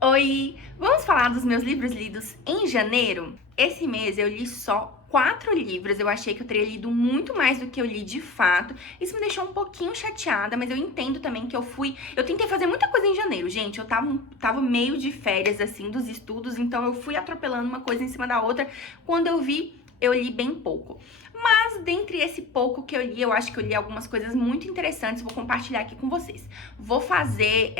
Oi! Vamos falar dos meus livros lidos em janeiro? Esse mês eu li só 4 livros, eu achei que eu teria lido muito mais do que eu li de fato. Isso me deixou um pouquinho chateada, mas eu entendo também que eu tentei fazer muita coisa em janeiro, gente. Eu tava meio de férias, assim, dos estudos, então eu fui atropelando uma coisa em cima da outra. Quando eu vi, eu li bem pouco. Mas, dentre esse pouco que eu li, eu acho que eu li algumas coisas muito interessantes, vou compartilhar aqui com vocês. Vou fazer,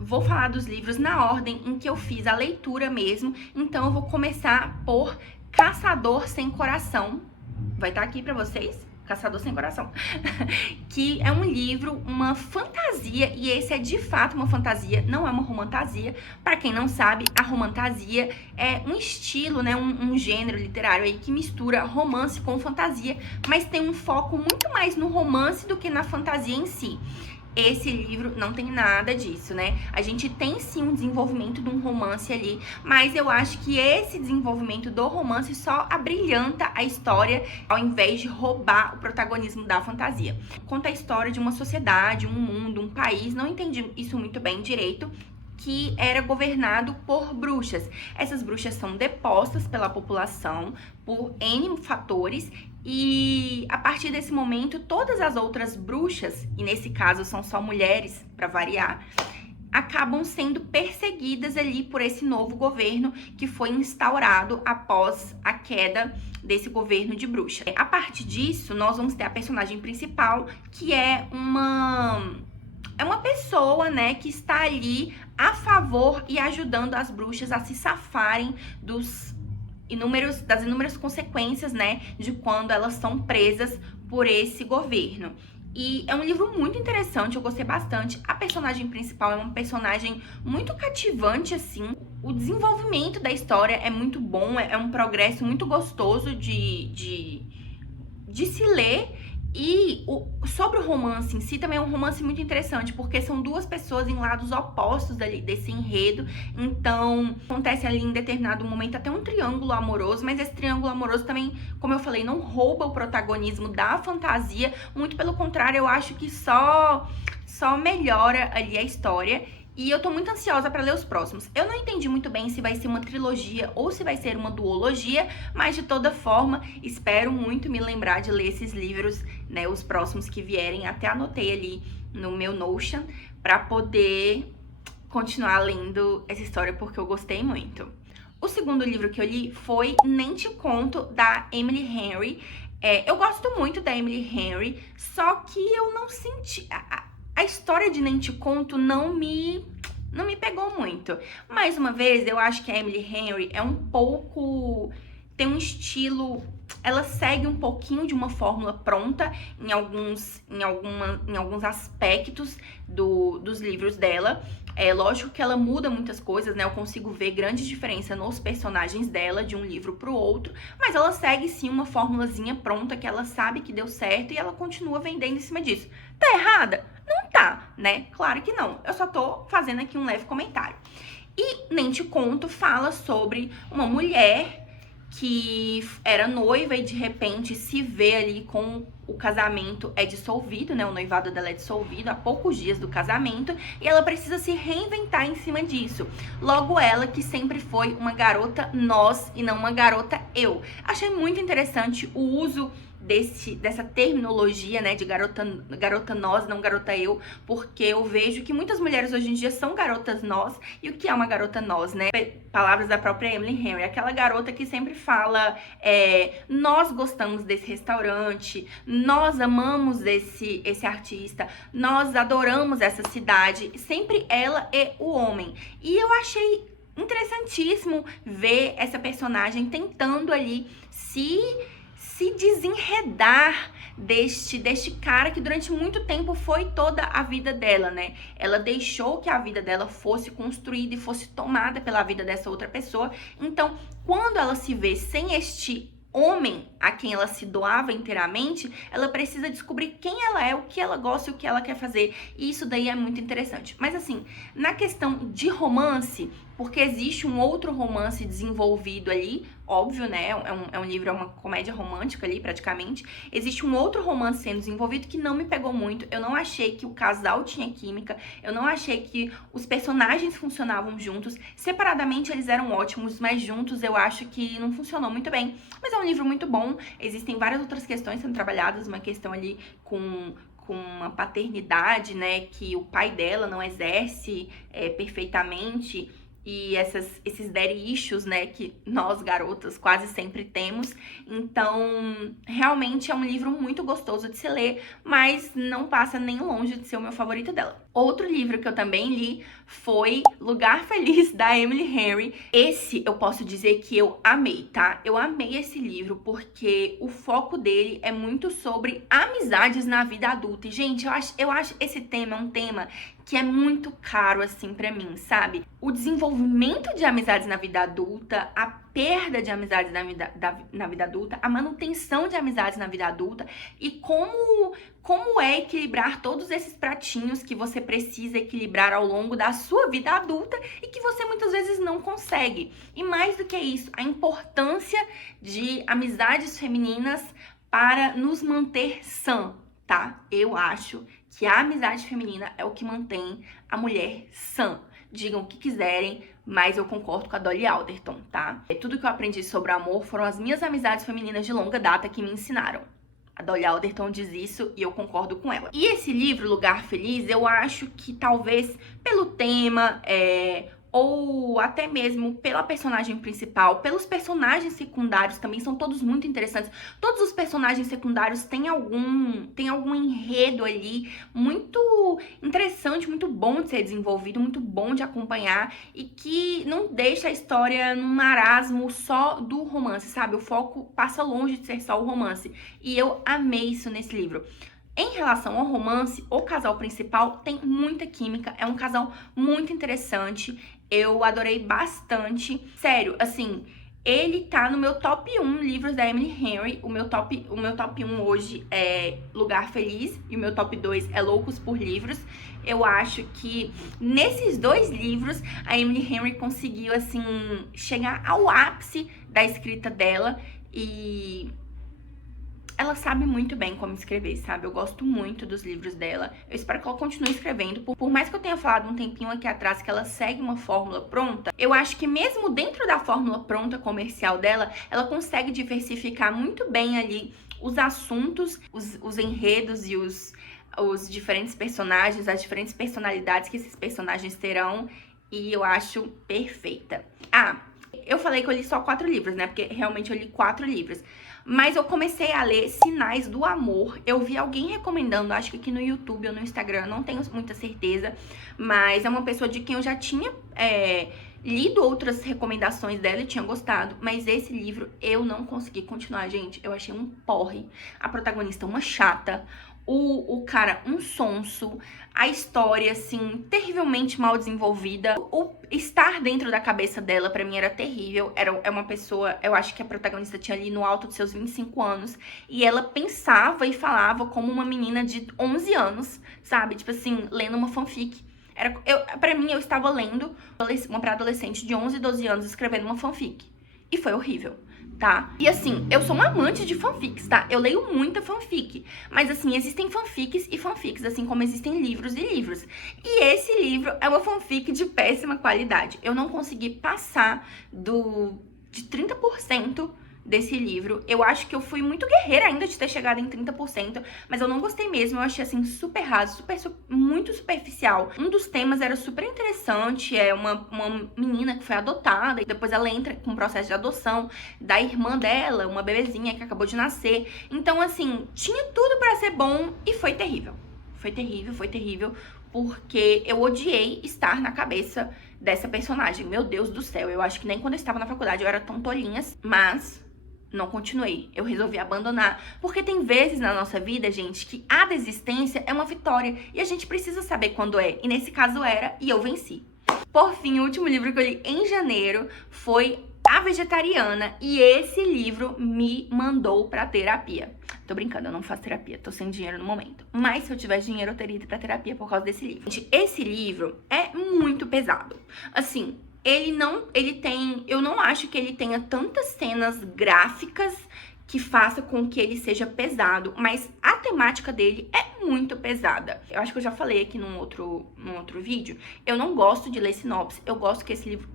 Vou falar dos livros na ordem em que eu fiz a leitura mesmo. Então eu vou começar por Caçador Sem Coração. Vai estar aqui pra vocês. Caçador Sem Coração. Que é um livro, uma fantasia, e esse é de fato uma fantasia, não é uma romantasia. Para quem não sabe, a romantasia é um estilo, né, um gênero literário aí que mistura romance com fantasia, mas tem um foco muito mais no romance do que na fantasia em si. Esse livro não tem nada disso, né? A gente tem sim um desenvolvimento de um romance ali, mas eu acho que esse desenvolvimento do romance só abrilhanta a história ao invés de roubar o protagonismo da fantasia. Conta a história de uma sociedade, um mundo, um país, não entendi isso muito bem direito, que era governado por bruxas. Essas bruxas são depostas pela população por N fatores e a partir desse momento todas as outras bruxas, e nesse caso são só mulheres para variar, acabam sendo perseguidas ali por esse novo governo que foi instaurado após a queda desse governo de bruxa. A partir disso, nós vamos ter a personagem principal, que é uma pessoa, né, que está ali a favor e ajudando as bruxas a se safarem das inúmeras consequências, né, de quando elas são presas por esse governo. E é um livro muito interessante, eu gostei bastante. A personagem principal é uma personagem muito cativante, assim. O desenvolvimento da história é muito bom, é um progresso muito gostoso de se ler. E sobre o romance em si, também é um romance muito interessante, porque são duas pessoas em lados opostos desse enredo. Então, acontece ali em determinado momento até um triângulo amoroso, mas esse triângulo amoroso também, como eu falei, não rouba o protagonismo da fantasia. Muito pelo contrário, eu acho que só melhora ali a história. E eu tô muito ansiosa pra ler os próximos. Eu não entendi muito bem se vai ser uma trilogia ou se vai ser uma duologia, mas de toda forma, espero muito me lembrar de ler esses livros, né, os próximos que vierem. Até anotei ali no meu Notion pra poder continuar lendo essa história, porque eu gostei muito. O segundo livro que eu li foi Nem Te Conto, da Emily Henry. Eu gosto muito da Emily Henry, só que eu não senti... A história de Nem Te Conto não me pegou muito. Mais uma vez, eu acho que a Emily Henry é um pouco... tem um estilo... Ela segue um pouquinho de uma fórmula pronta em alguns aspectos dos livros dela. É lógico que ela muda muitas coisas, né? Eu consigo ver grande diferença nos personagens dela de um livro pro outro, mas ela segue sim uma formulazinha pronta que ela sabe que deu certo e ela continua vendendo em cima disso. Tá errada? Não tá, né? Claro que não. Eu só tô fazendo aqui um leve comentário. E Nem Te Conto fala sobre uma mulher que era noiva e de repente se vê ali com o casamento é dissolvido, né? O noivado dela é dissolvido há poucos dias do casamento e ela precisa se reinventar em cima disso. Logo ela, que sempre foi uma garota nós e não uma garota eu. Achei muito interessante o uso dessa terminologia, né, de garota nós, não garota eu, porque eu vejo que muitas mulheres hoje em dia são garotas nós. E o que é uma garota nós, né? Palavras da própria Emily Henry, aquela garota que sempre fala, nós gostamos desse restaurante, nós amamos esse artista, nós adoramos essa cidade, sempre ela e o homem. E eu achei interessantíssimo ver essa personagem tentando ali se desenredar deste cara que durante muito tempo foi toda a vida dela, né? Ela deixou que a vida dela fosse construída e fosse tomada pela vida dessa outra pessoa. Então, quando ela se vê sem este homem a quem ela se doava inteiramente, ela precisa descobrir quem ela é, o que ela gosta e o que ela quer fazer. E isso daí é muito interessante. Mas assim, na questão de romance, porque existe um outro romance desenvolvido ali, óbvio, né? É um livro, é uma comédia romântica ali, praticamente. Existe um outro romance sendo desenvolvido que não me pegou muito. Eu não achei que o casal tinha química, eu não achei que os personagens funcionavam juntos. Separadamente eles eram ótimos, mas juntos eu acho que não funcionou muito bem. Mas é um livro muito bom, existem várias outras questões sendo trabalhadas, uma questão ali com uma paternidade, né, que o pai dela não exerce perfeitamente, e esses daddy issues, né, que nós garotas quase sempre temos. Então, realmente é um livro muito gostoso de se ler, mas não passa nem longe de ser o meu favorito dela. Outro livro que eu também li foi Lugar Feliz, da Emily Henry. Esse eu posso dizer que eu amei, tá? Eu amei esse livro porque o foco dele é muito sobre amizades na vida adulta. E, gente, eu acho esse tema um tema que é muito caro, assim, pra mim, sabe? O desenvolvimento de amizades na vida adulta, a perda de amizades na vida adulta, a manutenção de amizades na vida adulta e como é equilibrar todos esses pratinhos que você precisa equilibrar ao longo da sua vida adulta e que você muitas vezes não consegue. E mais do que isso, a importância de amizades femininas para nos manter sã, tá? Eu acho que a amizade feminina é o que mantém a mulher sã. Digam o que quiserem, mas eu concordo com a Dolly Alderton, tá? Tudo que eu aprendi sobre amor foram as minhas amizades femininas de longa data que me ensinaram. A Dolly Alderton diz isso e eu concordo com ela. E esse livro, Lugar Feliz, eu acho que talvez pelo tema, ou até mesmo pela personagem principal, pelos personagens secundários também, são todos muito interessantes. Todos os personagens secundários têm algum enredo ali muito interessante, muito bom de ser desenvolvido, muito bom de acompanhar e que não deixa a história num marasmo só do romance, sabe? O foco passa longe de ser só o romance. E eu amei isso nesse livro. Em relação ao romance, o casal principal tem muita química, é um casal muito interessante, eu adorei bastante. Sério, assim, ele tá no meu top 1 livros da Emily Henry. O meu top 1 hoje é Lugar Feliz e o meu top 2 é Loucos por Livros. Eu acho que nesses dois livros a Emily Henry conseguiu, assim, chegar ao ápice da escrita dela e ela sabe muito bem como escrever, sabe? Eu gosto muito dos livros dela. Eu espero que ela continue escrevendo. Por mais que eu tenha falado um tempinho aqui atrás que ela segue uma fórmula pronta, eu acho que mesmo dentro da fórmula pronta comercial dela, ela consegue diversificar muito bem ali os assuntos, os enredos e os diferentes personagens, as diferentes personalidades que esses personagens terão. E eu acho perfeita. Eu falei que eu li só 4 livros, né? Porque realmente eu li 4 livros. Mas eu comecei a ler Sinais do Amor. Eu vi alguém recomendando, acho que aqui no YouTube ou no Instagram, não tenho muita certeza. Mas é uma pessoa de quem eu já tinha lido outras recomendações dela e tinha gostado. Mas esse livro eu não consegui continuar, gente. Eu achei um porre. A protagonista uma chata. O cara, um sonso, a história, assim, terrivelmente mal desenvolvida. O estar dentro da cabeça dela, pra mim, era terrível. É uma pessoa, eu acho que a protagonista tinha ali no alto dos seus 25 anos. E ela pensava e falava como uma menina de 11 anos, sabe? Tipo assim, lendo uma fanfic. Pra mim, eu estava lendo uma pré-adolescente de 11, 12 anos escrevendo uma fanfic. E foi horrível. Tá? E assim, eu sou uma amante de fanfics, tá? Eu leio muita fanfic. Mas assim, existem fanfics e fanfics, assim como existem livros e livros. E esse livro é uma fanfic de péssima qualidade. Eu não consegui passar de 30% desse livro. Eu acho que eu fui muito guerreira ainda de ter chegado em 30%, mas eu não gostei mesmo. Eu achei assim super raso, muito superficial. Um dos temas era super interessante, é uma menina que foi adotada e depois ela entra com um processo de adoção da irmã dela, uma bebezinha que acabou de nascer. Então assim, tinha tudo pra ser bom e foi terrível. Foi terrível, porque eu odiei estar na cabeça dessa personagem. Meu Deus do céu, eu acho que nem quando eu estava na faculdade eu era tão tolinha, mas não continuei, eu resolvi abandonar. Porque tem vezes na nossa vida, gente, que a desistência é uma vitória. E a gente precisa saber quando é. E nesse caso era, e eu venci. Por fim, o último livro que eu li em janeiro foi A Vegetariana. E esse livro me mandou pra terapia. Tô brincando, eu não faço terapia, tô sem dinheiro no momento. Mas se eu tivesse dinheiro, eu teria ido pra terapia por causa desse livro. Gente, esse livro é muito pesado. Assim, eu não acho que ele tenha tantas cenas gráficas que faça com que ele seja pesado, mas a temática dele é muito pesada. Eu acho que eu já falei aqui num outro vídeo, eu não gosto de ler sinopse, eu gosto que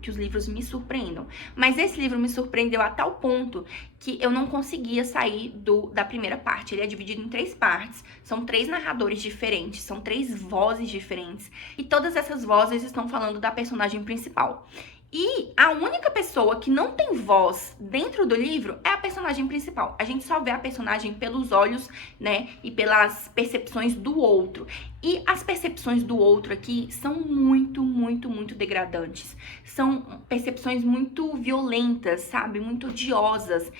os livros me surpreendam. Mas esse livro me surpreendeu a tal ponto que eu não conseguia sair da primeira parte. Ele é dividido em 3 partes, são 3 narradores diferentes, são 3 vozes diferentes, e todas essas vozes estão falando da personagem principal. E a única pessoa que não tem voz dentro do livro é a personagem principal. A gente só vê a personagem pelos olhos, né, e pelas percepções do outro. E as percepções do outro aqui são muito, muito, muito degradantes. São percepções muito violentas, sabe? Muito odiosas.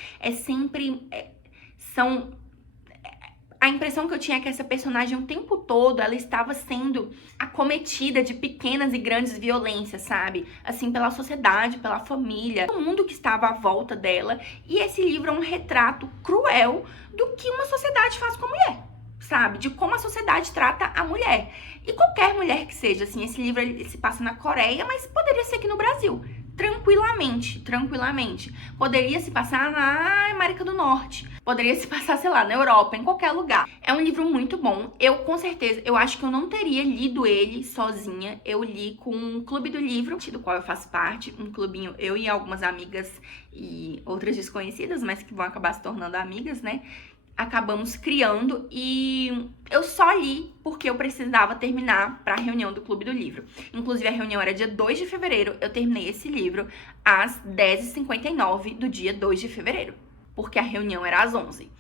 A impressão que eu tinha é que essa personagem o tempo todo, ela estava sendo acometida de pequenas e grandes violências, sabe? Assim, pela sociedade, pela família, todo mundo que estava à volta dela. E esse livro é um retrato cruel do que uma sociedade faz com a mulher, sabe? De como a sociedade trata a mulher. E qualquer mulher que seja, assim, esse livro ele se passa na Coreia, mas poderia ser aqui no Brasil. Tranquilamente. Poderia se passar na América do Norte. Poderia se passar, sei lá, na Europa, em qualquer lugar. É um livro muito bom. Com certeza, eu acho que eu não teria lido ele sozinha. Eu li com um clube do livro, do qual eu faço parte. Um clubinho, eu e algumas amigas e outras desconhecidas, mas que vão acabar se tornando amigas, né? Acabamos criando e eu só li porque eu precisava terminar para a reunião do Clube do Livro. Inclusive, a reunião era dia 2 de fevereiro, eu terminei esse livro às 10h59 do dia 2 de fevereiro, porque a reunião era às 11.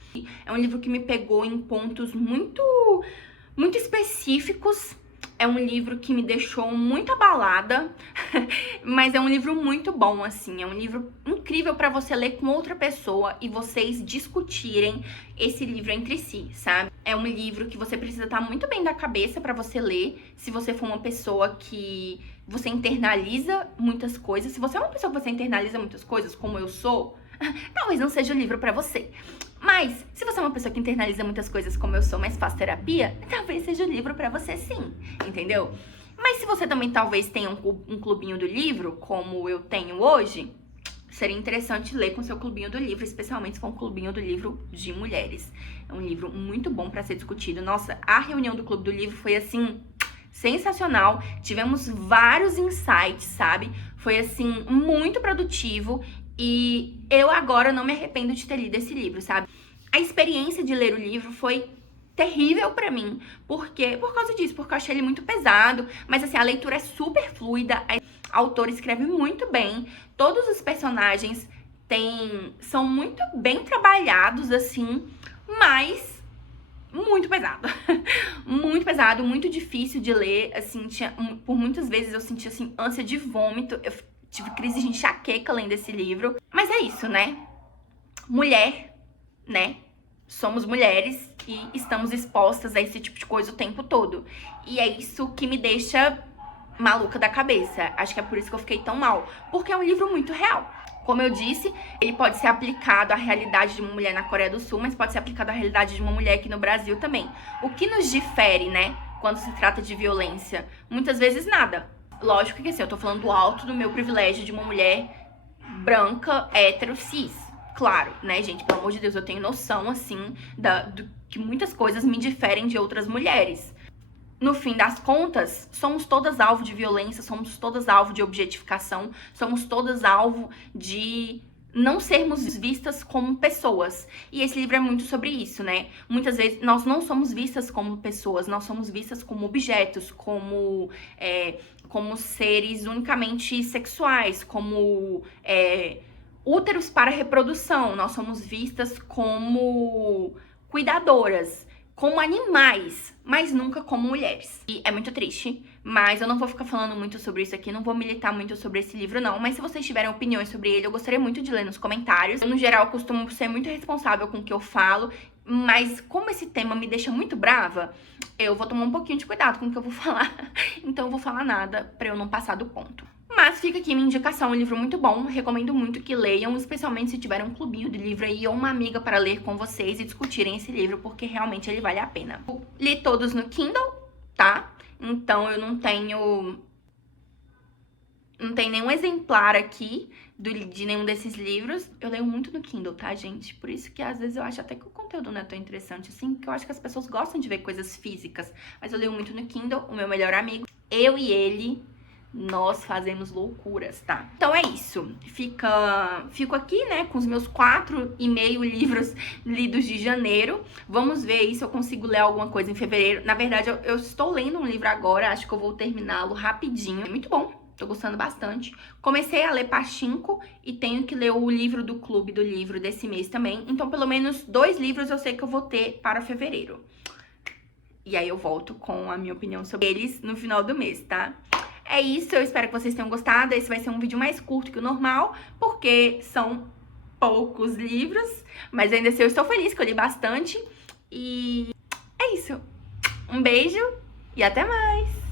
É um livro que me pegou em pontos muito, muito específicos. É um livro que me deixou muito abalada, mas é um livro muito bom, assim. É um livro incrível pra você ler com outra pessoa e vocês discutirem esse livro entre si, sabe? É um livro que você precisa estar muito bem da cabeça pra você ler, se você for uma pessoa que você internaliza muitas coisas. Se você é uma pessoa que você internaliza muitas coisas, como eu sou, talvez não seja o livro pra você. Mas, se você é uma pessoa que internaliza muitas coisas como eu sou, mas faz terapia, talvez seja o livro pra você sim, entendeu? Mas se você também talvez tenha um clubinho do livro, como eu tenho hoje, seria interessante ler com seu clubinho do livro, especialmente se for um clubinho do livro de mulheres. É um livro muito bom pra ser discutido. Nossa, a reunião do clube do livro foi assim, sensacional. Tivemos vários insights, sabe? Foi assim, muito produtivo. E eu agora não me arrependo de ter lido esse livro, sabe? A experiência de ler o livro foi terrível pra mim, por causa disso, porque eu achei ele muito pesado, mas assim, a leitura é super fluida, a autora escreve muito bem, todos os personagens são muito bem trabalhados, assim, mas muito pesado. Muito pesado, muito difícil de ler, assim, por muitas vezes eu senti, assim, ânsia de vômito, eu tive crise de enxaqueca lendo esse livro. Mas é isso, né? Mulher, né? Somos mulheres e estamos expostas a esse tipo de coisa o tempo todo. E é isso que me deixa maluca da cabeça. Acho que é por isso que eu fiquei tão mal. Porque é um livro muito real. Como eu disse, ele pode ser aplicado à realidade de uma mulher na Coreia do Sul, mas pode ser aplicado à realidade de uma mulher aqui no Brasil também. O que nos difere, né, quando se trata de violência? Muitas vezes nada. Lógico que assim, eu tô falando do alto do meu privilégio de uma mulher branca, hétero, cis. Claro, né, gente? Pelo amor de Deus, eu tenho noção, assim, que muitas coisas me diferem de outras mulheres. No fim das contas, somos todas alvo de violência, somos todas alvo de objetificação, somos todas alvo de não sermos vistas como pessoas. E esse livro é muito sobre isso, né? Muitas vezes nós não somos vistas como pessoas, nós somos vistas como objetos, como seres unicamente sexuais, como úteros para reprodução. Nós somos vistas como cuidadoras, como animais, mas nunca como mulheres. E é muito triste, mas eu não vou ficar falando muito sobre isso aqui, não vou militar muito sobre esse livro não, mas se vocês tiverem opiniões sobre ele, eu gostaria muito de ler nos comentários. Eu, no geral, costumo ser muito responsável com o que eu falo, mas como esse tema me deixa muito brava, eu vou tomar um pouquinho de cuidado com o que eu vou falar, então eu vou falar nada pra eu não passar do ponto. Mas fica aqui minha indicação, um livro muito bom, recomendo muito que leiam, especialmente se tiverem um clubinho de livro aí ou uma amiga para ler com vocês e discutirem esse livro, porque realmente ele vale a pena. Eu li todos no Kindle, tá? Então eu não tenho Não tem nenhum exemplar aqui de nenhum desses livros. Eu leio muito no Kindle, tá, gente? Por isso que às vezes eu acho até que o conteúdo não é tão interessante assim, porque eu acho que as pessoas gostam de ver coisas físicas. Mas eu leio muito no Kindle, o meu melhor amigo, eu e ele, nós fazemos loucuras, tá? Então é isso. Fico aqui, né, com os meus 4,5 livros lidos de janeiro. Vamos ver aí se eu consigo ler alguma coisa em fevereiro. Na verdade, eu estou lendo um livro agora, acho que eu vou terminá-lo rapidinho. É muito bom. Tô gostando bastante. Comecei a ler Pachinko e tenho que ler o livro do Clube do Livro desse mês também. Então, pelo menos 2 livros eu sei que eu vou ter para fevereiro. E aí eu volto com a minha opinião sobre eles no final do mês, tá? É isso, eu espero que vocês tenham gostado. Esse vai ser um vídeo mais curto que o normal, porque são poucos livros. Mas ainda assim eu estou feliz que eu li bastante. E é isso. Um beijo e até mais!